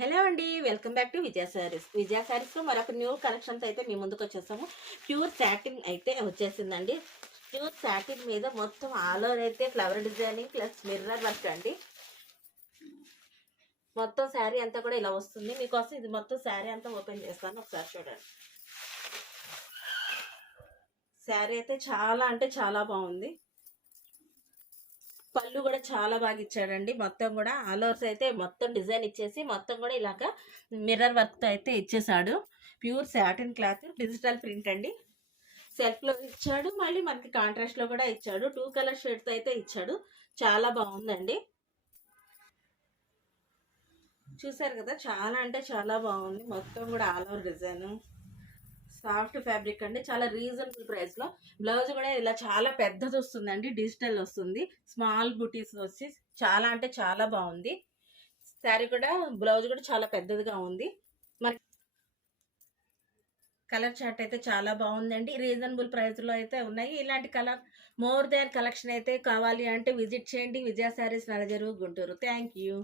Hello అండి, welcome back to విజయ సారీస్. విజయ సారీస్లో మరొక new collections అయితే మీ ముందుకు వచ్చేసాము. ప్యూర్ సాటిన్ అయితే వచ్చేసిందండి. ప్యూర్ సాటిన్ మీద మొత్తం ఆల్ ఓవర్ అయితే flower designing plus mirror work అండి. మొత్తం శారీ అంతా కూడా ఇలా వస్తుంది. మీకోసం ఇది మొత్తం శారీ అంతా ఓపెన్ చేస్తాను, ఒకసారి చూడండి. శారీ అయితే చాలా అంటే చాలా బాగుంది. పళ్ళు కూడా చాలా బాగా ఇచ్చాడండి. మొత్తం కూడా ఆల్ ఓవర్స్ అయితే మొత్తం డిజైన్ ఇచ్చేసి మొత్తం కూడా ఇలాగా మిర్రర్ వర్క్తో అయితే ఇచ్చేసాడు. Pure satin cloth, digital print అండి. సెల్ఫ్లో ఇచ్చాడు, మళ్ళీ మనకి కాంట్రాస్ట్లో కూడా ఇచ్చాడు. 2 కలర్ షేడ్తో అయితే ఇచ్చాడు. చాలా బాగుందండి. చూసారు కదా, చాలా అంటే చాలా బాగుంది. మొత్తం కూడా all over design, soft fabric అండి. చాలా రీజనబుల్ ప్రైస్ లో. బ్లౌజ్ కూడా ఇలా చాలా పెద్దది వస్తుందండి, డిజిటల్ వస్తుంది. స్మాల్ బుటీస్ వచ్చి చాలా అంటే చాలా బాగుంది. శారీ కూడా బ్లౌజ్ కూడా చాలా పెద్దదిగా ఉంది. మరి కలర్ చార్ట్ అయితే చాలా బాగుందండి. రీజనబుల్ ప్రైస్ లో అయితే ఉన్నాయి. ఇలాంటి కలర్ మోర్ దాన్ కలెక్షన్ అయితే కావాలి అంటే విజిట్ చేయండి విజయ శారీస్, నలజరు, గుంటూరు. Thank you.